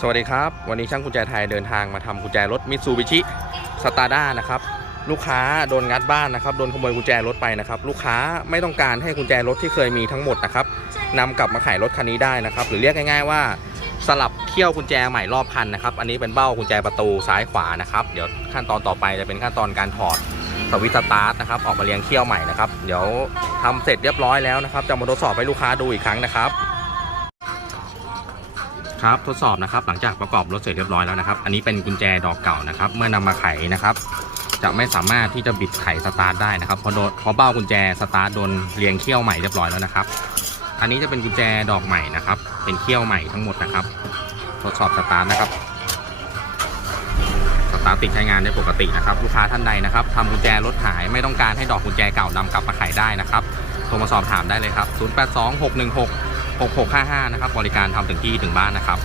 สวัสดีครับ วันนี้ช่างกุญแจไทยเดินทางมาทำกุญแจรถมิตซูบิชิสตาร์ด้านะครับลูกค้าโดนงัดบ้านนะครับโดนขโมยกุญแจรถไปนะครับลูกค้าไม่ต้องการให้กุญแจรถที่เคยมีทั้งหมดนะครับนำกลับมาขายรถคันนี้ได้นะครับ หรือเรียกง่าย ๆว่า สลับเขี้ยวกุญแจใหม่รอบคันนะครับอันนี้เป็นเบ้ากุญแจประตูซ้ายขวานะครับเดี๋ยวขั้นตอนต่อไปจะเป็นขั้นตอนการถอดสวิตสตาร์ทนะครับออกมาเรียงเขี้ยวใหม่นะครับเดี๋ยวทำเสร็จเรียบร้อยแล้วนะครับจะมาทดสอบให้ลูกค้าดูอีกครั้งนะครับ ครับทดสอบนะครับหลังจากประกอบรถเสร็จเรียบร้อยแล้วนะครับ อันนี้เป็นกุญแจดอกเก่านะครับ เมื่อนำมาไขนะครับ จะไม่สามารถที่จะบิดไขสตาร์ทได้นะครับเพราะโดนเพราะเบ้ากุญแจสตาร์ทโดนเรียงเขี้ยวใหม่เรียบร้อยแล้วนะครับ อันนี้จะเป็นกุญแจดอกใหม่นะครับ เป็นเขี้ยวใหม่ทั้งหมดนะครับ ทดสอบสตาร์ทนะครับสตาร์ทติดใช้งานได้ปกตินะครับ ลูกค้าท่านใดนะครับทำกุญแจรถหายไม่ต้องการให้ดอกกุญแจเก่านำกลับมาไขได้นะครับโทรมาสอบถามได้เลยครับ 082616 6655 นะครับ บริการทำถึงที่ถึงบ้านนะครับ